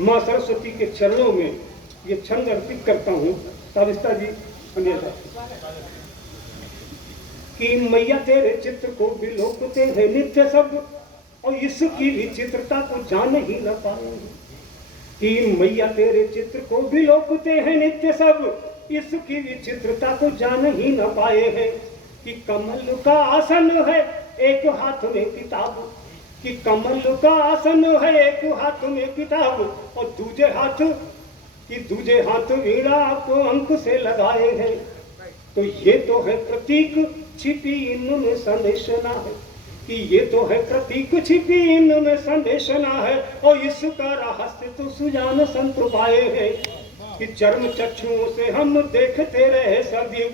माँ सरस्वती के चरणों में ये छंद अर्पित करता हूँ। ताविस्ता जी अन्यथा कि मैया तेरे चित्र को विलोकते हैं नित्य सब, और इसकी विचित्रता को जान ही न पाएंगे। कि मैया तेरे चित्र को विलोकते हैं नित्य सब, इसकी विचित्रता को जान ही न पाए हैं। कि कमल का आसन है एक हाथ में किताब, कि कमल का आसन है एक हाथ में किताब, और दूजे हाथ वीणा को अंक से लगाए हैं। तो ये तो है प्रतीक छिपी इनमें संदेशना है, कि ये तो है प्रतीक छिपी इनमें संदेशना है, और इसका रहस्य तो सुजान संत पाए हैं। कि चर्म चक्षुओं से हम देखते रहे सदैव,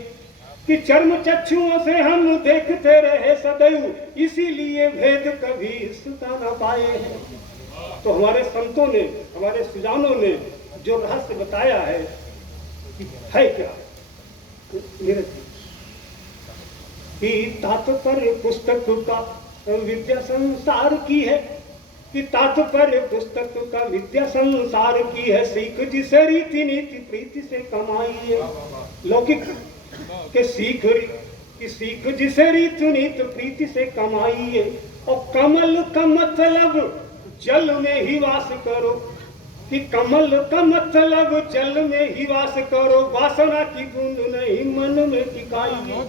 कि चर्म चक्षुओं से हम देखते रहे सदैव, इसीलिए भेद कभी इसका न पाए हैं। तो हमारे संतों ने, हमारे सुजानों ने जो रहस्य बताया है कि है क्या, कि तात्पर्य पुस्तक का विद्या संसार की है, कि तात्पर्य पुस्तक का विद्या संसार की है। सीख जिसे रीति नीति प्रीति से कमाई है, लौकिक के सीख जिसे रीति नीति प्रीति से कमाई है। और कमल का मतलब जल में ही वास करो, कि कमल का मतलब जल में ही वास करो, वासना की बूंद नहीं मन में टिकाइए,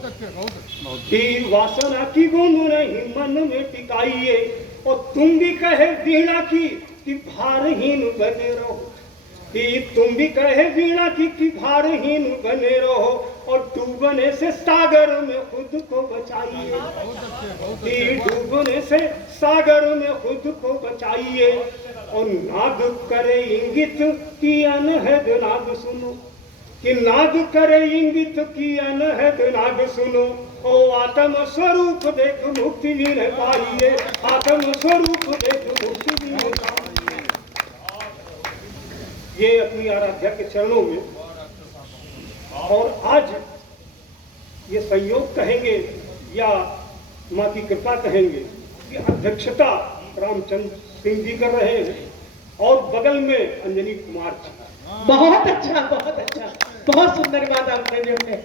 कि वासना की बूंद नहीं मन में टिकाइए। और तुम भी कहे वीणा की कि भारहीन बने रहो, कि तुम भी कहे वीणा की कि भारहीन बने रहो, और डूबने से सागर में खुद को बचाइए, कि डूबने से सागर में खुद को बचाइए। और नाद करे इंगित की अनहद नाद सुनो, कि नाद करे इंगित की अनहद नाद सुनो। ओ आत्म स्वरूप देख मुक्ति मिल पाइए, आत्म स्वरूप देख मुक्ति मिल पाइए। ये अपनी आराध्या के चरणों में, और आज ये संयोग कहेंगे या माँ की कृपा कहेंगे कि अध्यक्षता रामचंद्र सिंह जी कर रहे हैं, और बगल में अंजनी कुमार जी। बहुत अच्छा, बहुत अच्छा, बहुत सुंदर बात आपने जो है।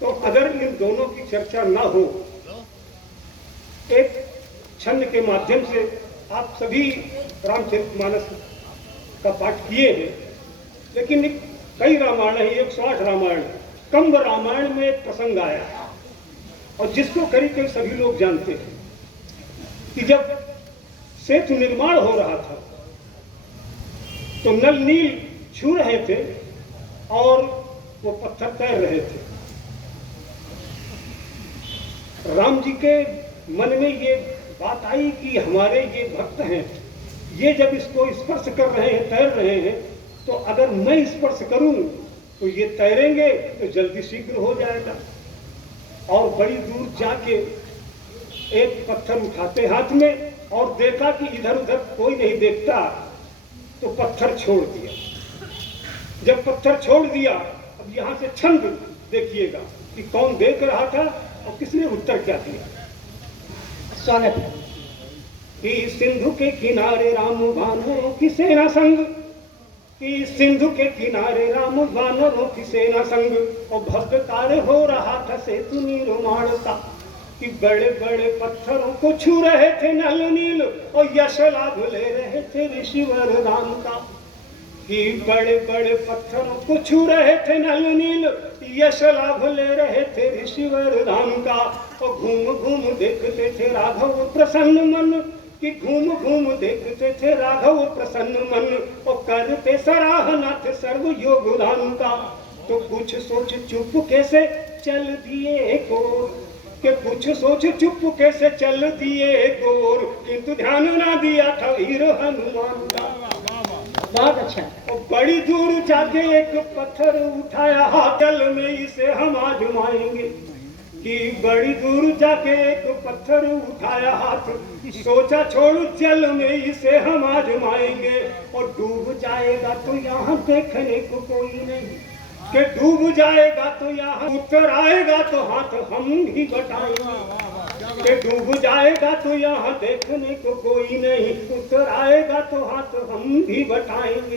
तो अगर इन दोनों की चर्चा ना हो, एक छंद के माध्यम से आप सभी रामचरितमानस का पाठ किए हैं, लेकिन कई रामायण है, 108 रामायण। कंब रामायण में एक प्रसंग आया, और जिसको करीब करीब सभी लोग जानते हैं, कि जब सेतु निर्माण हो रहा था तो नल नील छू रहे थे और वो पत्थर तैर रहे थे। राम जी के मन में ये बात आई कि हमारे ये भक्त हैं, ये जब इसको स्पर्श कर रहे हैं, तैर रहे हैं, तो अगर मैं स्पर्श करूं तो ये तैरेंगे तो जल्दी शीघ्र हो जाएगा। और बड़ी दूर जाके एक पत्थर उठाते हाथ में, और देखा कि इधर उधर कोई नहीं देखता, तो पत्थर छोड़ दिया। जब पत्थर छोड़ दिया, अब यहाँ से छंद देखिएगा कि कौन देख रहा था और किसने उत्तर क्या दिया। स्वागत है। कि सिंधु के किनारे राम वानरों की सेना संग, कि सिंधु के किनारे राम वानरों की सेना संग, और भव्य कार्य हो रहा था सेतु निर्माण का। कि बड़े बड़े पत्थरों को छू रहे थे नल नील, और यश लाभ ले रहे थे ऋषि वरदान का। कि बड़े बड़े पत्थरों को छू रहे थे नल नील, यश लाभ ले रहे थे ऋषि वरदान का। और घूम घूम देखते थे राघव प्रसन्न मन, कि घूम घूम देखते थे राघव प्रसन्न मन, और करते सराहना थे सर्व योगदान का। तो कुछ सोच चुप कैसे चल दिए को, कि कुछ सोच चुप कैसे चल दिए गोर, किंतु ध्यान ना दिया था वीर हनुमान का। बहुत अच्छा। और बड़ी दूर जाके एक पत्थर उठाया हाथ, जल में इसे हम आजमाएंगे। कि बड़ी दूर जाके एक पत्थर उठाया हाथ, सोचा छोड़ जल में इसे हम आजमाएंगे। और डूब जाएगा तो यहाँ देखने को कोई नहीं, कि डूब जाएगा तो यहाँ उत्तर आएगा तो हाथ हम ही बटाएंगे। कि डूब जाएगा तो यहाँ देखने को कोई नहीं, उतर आएगा तो हाथ हम भी बटाएंगे।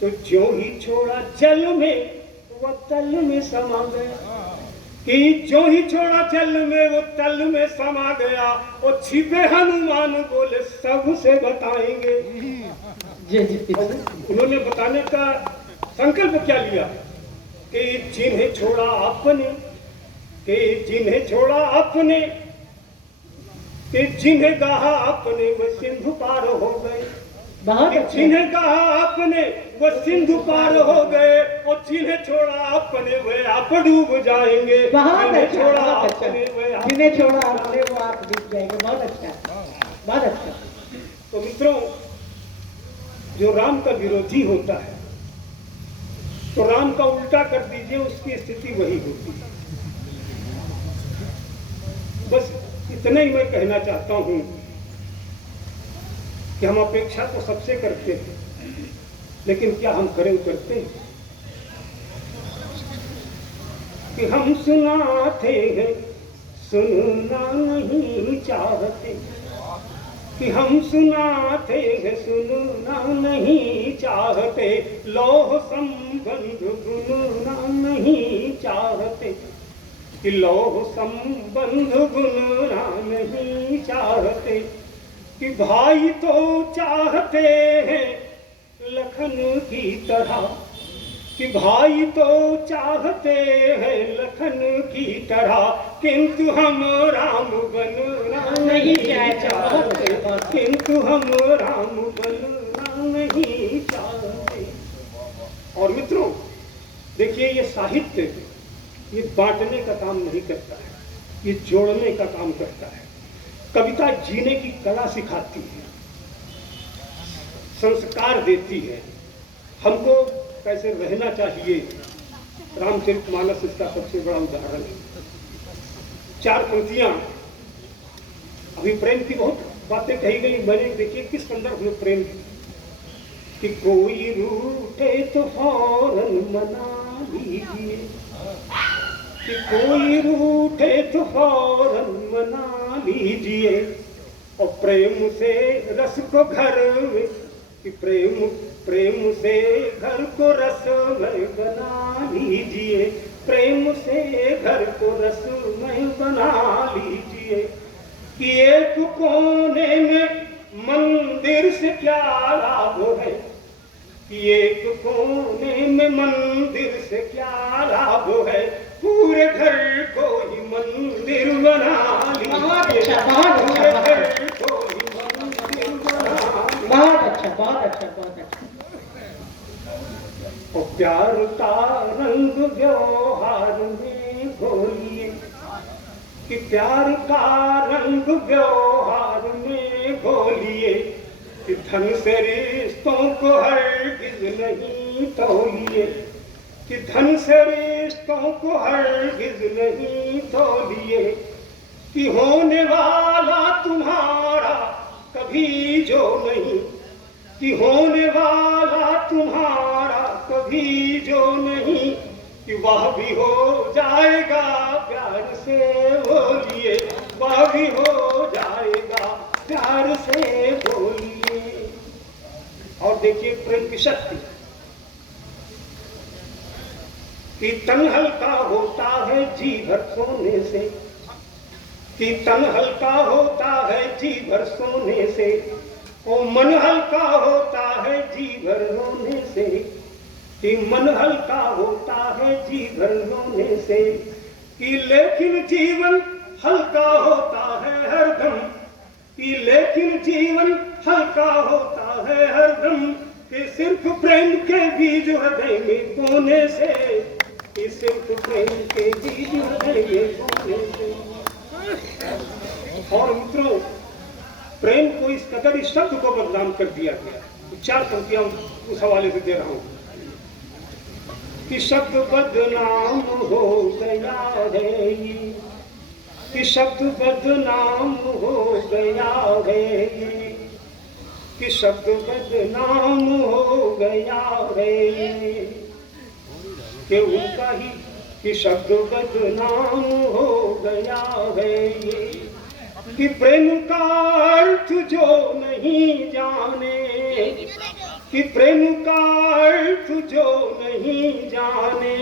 तो जो ही छोड़ा जल में वो तल में समा गया, कि जो ही छोड़ा जल में वो तल में समा गया। और छिपे हनुमान बोले सबसे बताएंगे। जी जी। उन्होंने बताने का संकल्प क्या लिया कि जिन्हें छोड़ा आपने, कि जिन्हें छोड़ा आपने, कि जिन्हें कहा आपने वो सिंधु पार हो गए। बहुत कि अच्छा। जिन्हें कहा आपने वो सिंधु पार हो गए, और जिन्हें छोड़ा आपने वे आप डूब जाएंगे। बहुत जिन्हें अच्छा, छोड़ा बहुत अच्छा। आपने वे आप जिन्हें छोड़ा आपने वो आप डूब जाएंगे। बहुत अच्छा, बहुत अच्छा। तो मित्रों, जो राम का विरोधी होता है तो राम का उल्टा कर दीजिए, उसकी स्थिति वही होती है। बस इतना ही मैं कहना चाहता हूं कि हम अपेक्षा तो सबसे करते हैं, लेकिन क्या हम खरे उतरते हैं? कि हम सुनाते हैं सुनना नहीं चाहते, कि हम सुनाते हैं सुनना नहीं चाहते, लौह संबंध गुनना नहीं चाहते, कि लौह संबंध गुनना नहीं चाहते, कि भाई तो चाहते हैं लखन की तरह, कि भाई तो चाहते हैं लखन की तरह, किंतु हम राम बनना नहीं चाहते, किंतु हम राम बनना नहीं चाहते। और मित्रों देखिए, ये साहित्य ये बांटने का काम नहीं करता है, ये जोड़ने का काम करता है। कविता जीने की कला सिखाती है, संस्कार देती है, हमको कैसे रहना चाहिए। रामचरितमानस इसका सबसे बड़ा उदाहरण है। 4 पंक्तियां, अभी प्रेम की बहुत बातें कही गई, मैंने देखिए किस संदर्भ में प्रेम, कि कोई रूठे तो फौरन मना लीजिए, कि कोई रूठे तो फौरन मना लीजिए, और प्रेम से रस को घर में, कि प्रेम से घर को रस में बना लीजिए, प्रेम से घर को रस में बना लीजिए, कि एक कोने में मंदिर से क्या लाभ है, कि एक कोने में मंदिर से क्या लाभ है, पूरे घर को ही मंदिर बना लीजिए, पूरे घर को ही मंदिर बना लीजिए। बहुत अच्छा, बहुत अच्छा, बहुत अच्छा। और प्यार का रंग व्यवहार में घोलिए, कि प्यार का रंग व्यवहार में घोलिए, कि धन से रिश्तों को हरगिज नहीं तोलिए, कि धन से रिश्तों को हरगिज नहीं तोलिए, कि होने वाला तुम्हारा कभी जो नहीं, कि होने वाला तुम्हारा कभी जो नहीं, कि वह भी हो जाएगा प्यार से बोलिए, वह भी हो जाएगा प्यार से बोलिए। और देखिए प्रेम की शक्ति, कि तन हल्का होता है जी भर सोने से, कि तन हल्का होता है जी भर सोने से, ओ मन हल्का होता है जी भर रोने से, कि मन हल्का होता है जी भर रोने से, कि लेकिन जीवन हल्का होता है हरदम, कि लेकिन जीवन हल्का होता है हरदम, कि सिर्फ प्रेम के बीज हृदय में बोने से, कि सिर्फ प्रेम के बीज हृदय में बोने से। और मित्रों, प्रेम को इस कदर इस शब्द को बदनाम कर दिया गया। 4 पंक्तियां उस हवाले से दे रहा हूं, कि शब्द बदनाम हो गया है, कि शब्द बदनाम हो गया है, कि शब्द बदनाम हो गया है, कि उनका ही, कि शब्द बदनाम हो गया है, कि प्रेम का अर्थ जो नहीं जाने, कि प्रेम का अर्थ जो नहीं जाने,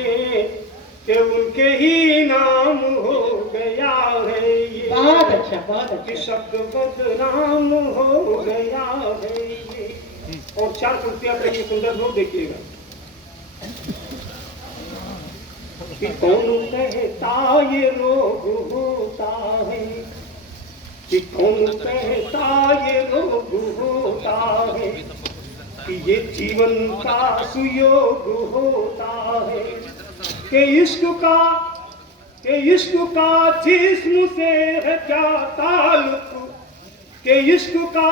कि उनके ही नाम हो गया है ये। बहुत अच्छा, बहुत कि अच्छा। शब्द बदनाम हो गया है ये। और 4 पंक्तियां का ये सुंदर रूप देखिएगा कि कौन कहता ये रोग होता है, कि कौन कहता ये रोग होता है, कि ये जीवन का सुयोग होता है, कि इश्क का जिस्म से है क्या ताल्लुक, कि इश्क का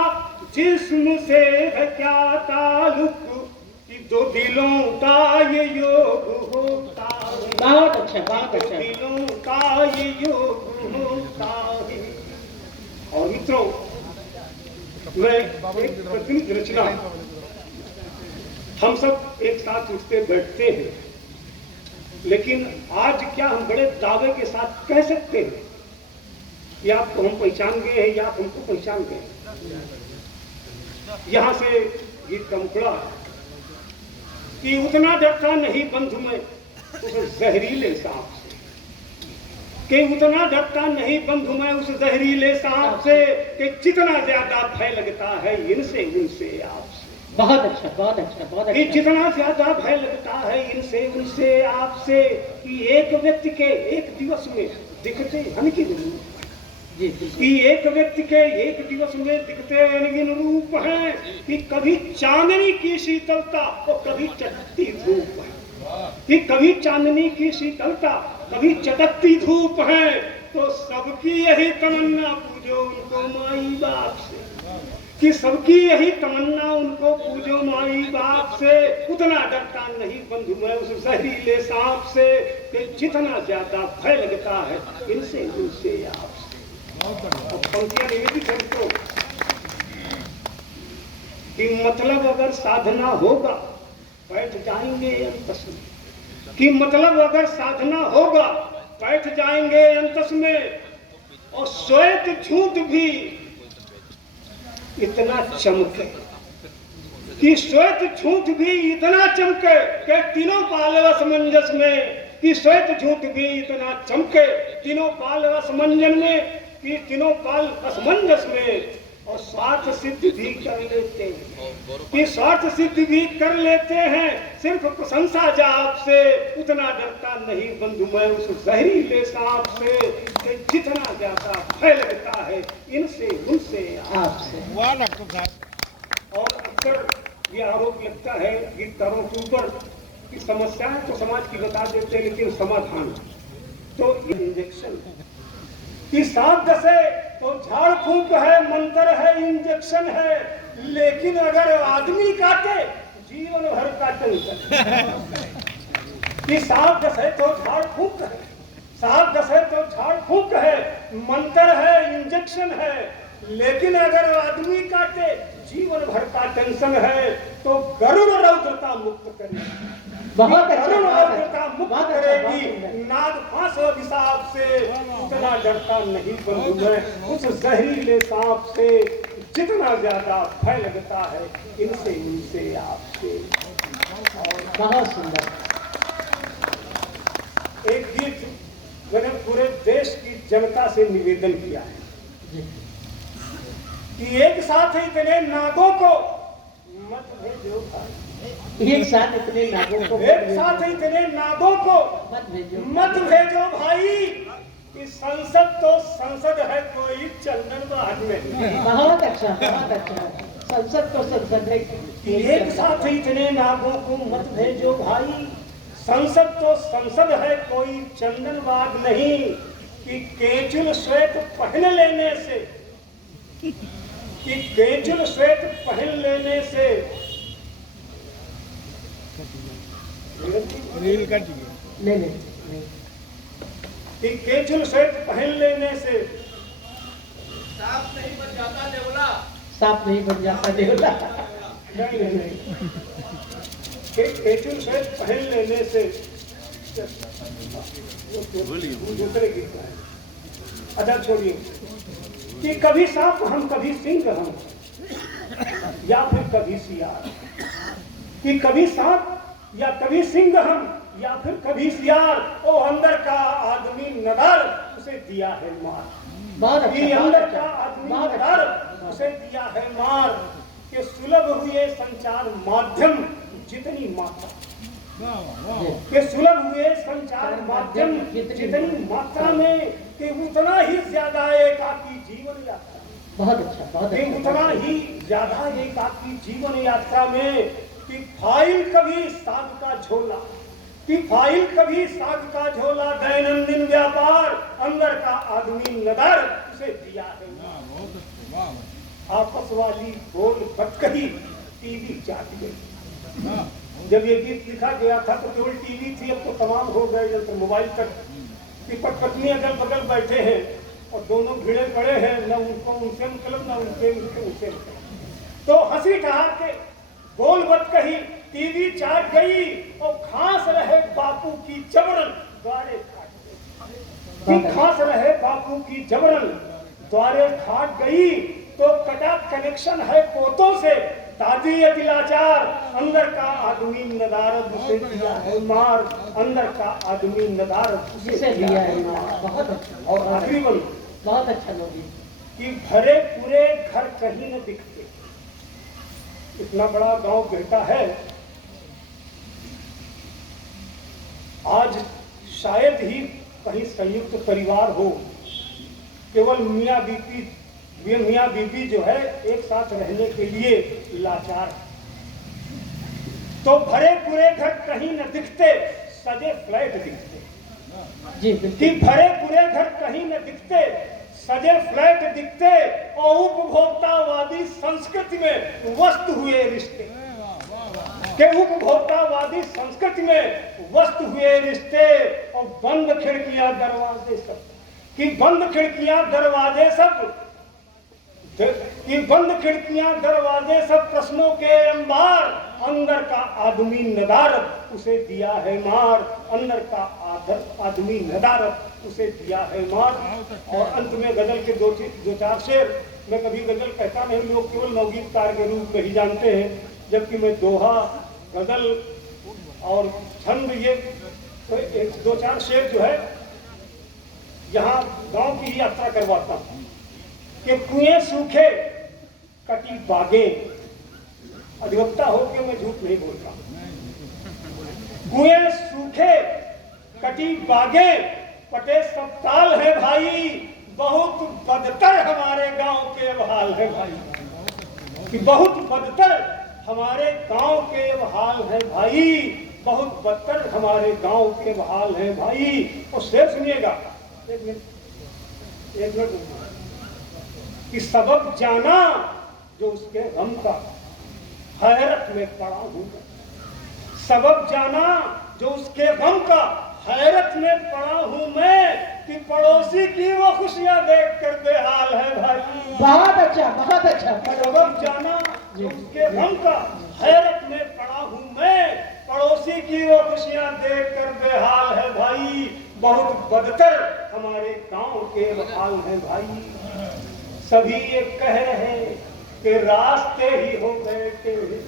जिस्म से है क्या ताल्लुक, कि दो दिलों का ये योग होता है। बहुत अच्छा, बहुत दो अच्छा। दिलों का ये योग होता है। और मित्रों, मैं एक प्रतिनिधि रचना, हम सब एक साथ उठते बैठते हैं, लेकिन आज क्या हम बड़े दावे के साथ कह सकते हैं कि आपको हम पहचान गए हैं या आप हमको पहचान गए हैं। यहां से गीत का मुकड़ा कि उतना डरता नहीं बंधु में उस जहरीले सांप से, कि उतना डरता नहीं बंधु में उस जहरीले सांप से, कि जितना ज्यादा भय लगता है इनसे उनसे आपसे। बहुत अच्छा, बहुत अच्छा, बहुत कि अच्छा। जितना ज्यादा भय लगता है इनसे उनसे आपसे, कि एक व्यक्ति के एक दिवस में दिखते अनगिन रूप, जी, कि जी। एक व्यक्ति के एक दिवस में दिखते अनगिन रूप हैं, कि कभी चांदनी की शीतलता और कभी चटकती धूप है, कि कभी चांदनी की शीतलता कभी चटकती धूप है, तो सबकी यही तमन्ना पूजो उनको माई बाप से, कि सबकी यही तमन्ना उनको पूजो माई बाप से। उतना डरता नहीं बंधु मैं उस जहरीले सांप से, कि जितना ज्यादा भय लगता है इनसे उनसे आपसे। और पंक्तियां निवेदित है तो कि मतलब अगर साधना होगा बैठ जाएंगे अंतस में, कि मतलब अगर साधना होगा बैठ जाएंगे अंतस में, और श्वेत झूठ भी इतना चमके, कि श्वेत झूठ भी इतना चमके कि तीनों पाल असमंजस में, कि श्वेत झूठ भी इतना चमके तीनों पाल असमंजन में, कि तीनों पाल असमंजस में, और स्वार्थ सिद्ध भी कर लेते हैं, कि स्वार्थ सिद्ध भी कर लेते हैं सिर्फ प्रशंसा जाप से। उतना डरता नहीं बंधु मैं उस जहरीले सांप से, कि जितना ज्यादा भय लगता है इनसे उनसे आपसे। और अक्सर ये आरोप लगता है गीतकारों के ऊपर कि समस्याएं तो समाज की बता देते हैं लेकिन समाधान तो इंजेक्शन, कि सांप डसे तो झाड़ फूंक है, मंत्र है, इंजेक्शन है, लेकिन अगर आदमी काटे जीवन भर का टेंशन। कि सांप डसे तो झाड़ फूंक है, सांप डसे तो झाड़ फूंक है, मंत्र है, इंजेक्शन है, लेकिन अगर आदमी काटे जीवन भर का टेंशन है। तो गरुड़ रौद्रता मुक्त करेगी, बहुत अच्छा, गरुड़ बहुत रौद्रता अच्छा, मुक्त बहुत अच्छा, बहुत करेगी, सुंदर। नाग फांस अभिशाप से। उतना डरता नहीं बंधु मैं उस जहरीले सांप से, जितना ज्यादा भय लगता है इनसे इनसे आपसे। और बहुत सुंदर। एक गीत मैंने पूरे देश की जनता से निवेदन किया है जी। कि एक साथ इतने नागों को मत भेजो भाई, एक साथ इतने नागों को एक साथ इतने नागों को मत भेजो। मत भेजो भाई, कि संसद तो संसद है कोई चंदन बाग में। बहुत अच्छा, बहुत अच्छा। संसद तो संसद है। कि एक साथ इतने नागों को मत भेजो भाई, संसद तो संसद है कोई चंदन बाग नहीं। कि केचुल श्वेत पहन लेने से, कि केचुल श्वेत पहन लेने से रील कट गई। नहीं नहीं नहीं। कि केचुल श्वेत पहन लेने से सांप नहीं बन जाता नेवला। सांप नहीं बन जाता देवता। केचुल श्वेत पहन लेने से दूसरे गीत का है। अच्छा छोड़िए, कि कभी सांप हम कभी सिंह हम, या फिर कभी सियार, कि कभी सांप या कभी सिंह हम या फिर कभी सियार, ओ अंदर का आदमी नदार उसे दिया है मार। बहुत अच्छा, कि बहुत अंदर अच्छा, का आदमी बहुत नदार अच्छा। उसे दिया है मार, कि सुलभ हुए संचार माध्यम जितनी मात्रा, कि सुलभ हुए संचार माध्यम जितनी मात्रा में, कि उतना ही ज्यादा एकाकी जीवन यात्रा, बहुत अच्छा, बहुत कि अच्छा। उतना ही ज्यादा एकाकी जीवन यात्रा में, कि फाइल कभी साग का झोला, कि फाइल कभी साग का झोला, दैनंदिन व्यापार, अंदर का आदमी नदर उसे दिया है। आपस वाली बोल बटकही टीवी चाट गई। जब ये गीत लिखा गया था तो केवल टीवी थी, अब तो तमाम हो गए जैसे मोबाइल तक, कि पत्नी अगल बगल बैठे हैं और दोनों भिड़े पड़े हैं, न उनको उनसे मतलब न उनसे मतलब। तो हंसी ठहाके बोल बटकही टीवी चाट गई और खास रहे बापू की जबरन द्वारे खाट गई, कि खास रहे बापू की जबरन द्वारे खाट गई। तो कटा कनेक्शन है पोतों से, दादी ये दिलाचार, अंदर का आदमी नदारद उसे दिया है मार, अंदर का आदमी नदारद उसे दिया है मार। बहुत अच्छा। और आखिरी बल बहुत अच्छा लोगी। कि भरे पूरे घर कहीं न दिखते, इतना बड़ा गांव कहता है, आज शायद ही कहीं संयुक्त परिवार हो, केवल मियाँ बीबी जो है एक साथ रहने के लिए लाचार। तो भरे पूरे घर कहीं न दिखते, सजे फ्लैट दिखते, जी कि बिल्कुल। भरे पूरे घर कहीं न दिखते, सजे फ्लैट दिखते, और उपभोक्तावादी संस्कृति में वस्तु हुए रिश्ते, के उपभोक्तावादी संस्कृति में वस्तु हुए रिश्ते, और बंद खिड़कियां दरवाजे सब, कि बंद खिड़कियां दरवाजे सब, कि बंद खिड़कियां दरवाजे सब प्रश्नों के अंबार, अंदर का आदमी नदारत उसे दिया है मार, अंदर का आदमी नदारत उसे दिया है मार। और अंत में गजल के दो चार शेर, मैं कभी गजल कहता नहीं, लोग केवल नवगीतकार के रूप में ही जानते हैं, जबकि मैं दोहा, गजल और छंद ये तो एक दो चार शेर जो है यहाँ गांव की यात्रा करवाता हूँ, कि कुएं सूखे कटी बागें, अधिवक्ता होकर मैं झूठ नहीं बोलता, कुएं सूखे कटी बागें, पटे सब ताल है भाई, बहुत बदतर हमारे गांव के हाल है भाई, कि बहुत बदतर हमारे गांव के हाल है भाई, बहुत बदतर हमारे गांव के हाल है भाई। और शेर सुनिएगा, एक मिनट, कि सबब जाना जो उसके गम का, हैरत में पड़ा हूं, सबब जाना जो उसके गम का, हैरत में पड़ा हूं मैं, कि पड़ोसी की वो खुशियां देख कर बेहाल है भाई। बहुत अच्छा, बहुत अच्छा। सबब जाना जो उसके गम का, हैरत में पड़ा हूं मैं, पड़ोसी की वो खुशियां देख कर बेहाल है भाई, बहुत बदतर हमारे गांव के हाल है भाई। सभी ये कह रहे कि रास्ते ही हो गए टेढ़े,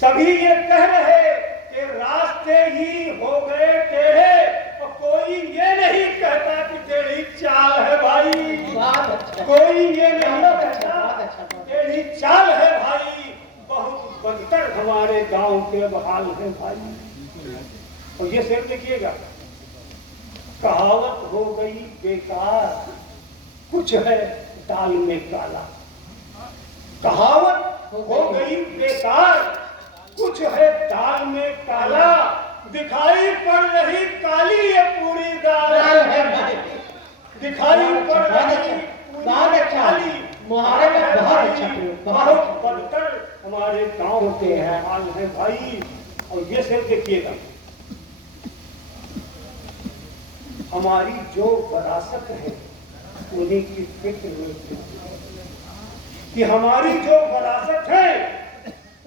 सभी ये कह रहे कि रास्ते ही हो गए टेढ़े, और कोई ये नहीं कहता कि टेढ़ी चाल है भाई, बहुत अच्छा। कोई ये नहीं बहुत कहता अच्छा। टेढ़ी चाल है भाई, बहुत बदतर हमारे गांव के हाल है भाई। और ये शेर देखिएगा, कहावत हो गई बेकार, कुछ है दाल में काला, कहावत हो गई बेकार, कुछ है दाल में काला, दिखाई पड़ रही काली ये पूरी दाल है भाई, दिखाई पड़ रही पूरी काली मुहावरे का बहुत अच्छा प्रयोग, बहुत बदतर हमारे गांव के हाल है भाई। और ये सिर्फ देखिएगा, हमारी जो विरासत है उन्हीं की फिक्र में, कि हमारी जो विरासत है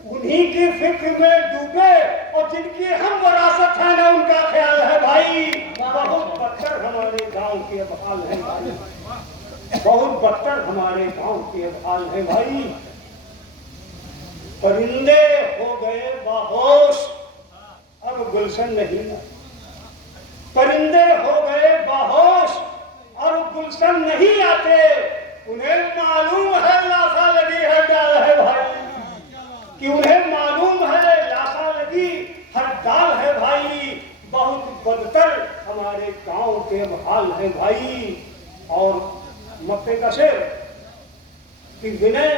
उन्हीं की फिक्र में डूबे, और जिनकी हम विरासत है ना उनका ख्याल है भाई, बहुत बदतर हमारे गांव के हाल है भाई। बहुत बदतर हमारे गांव के हाल है भाई। परिंदे हो गए बाहोश, अब गुलशन नहीं आते। परिंदे हो गए बाहोश और गुलशन नहीं आते। उन्हें मालूम है लाशा लगी है डाल है भाई, कि उन्हें मालूम है लाशा लगी हर डाल है भाई। बहुत बदतर हमारे गांव के हाल है भाई। और मक्के का शेर कि विनय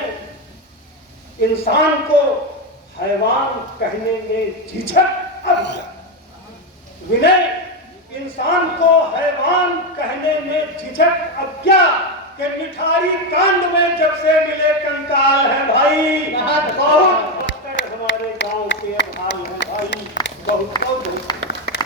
इंसान को हैवान कहने में झिझक अब क्या। विनय इंसान को हैवान कहने में झिझक अब क्या, कि मिठाई कांड में जब से मिले कंकाल है भाई। बहुत बदतर हमारे गांव के हाल है भाई। बहुत बहुत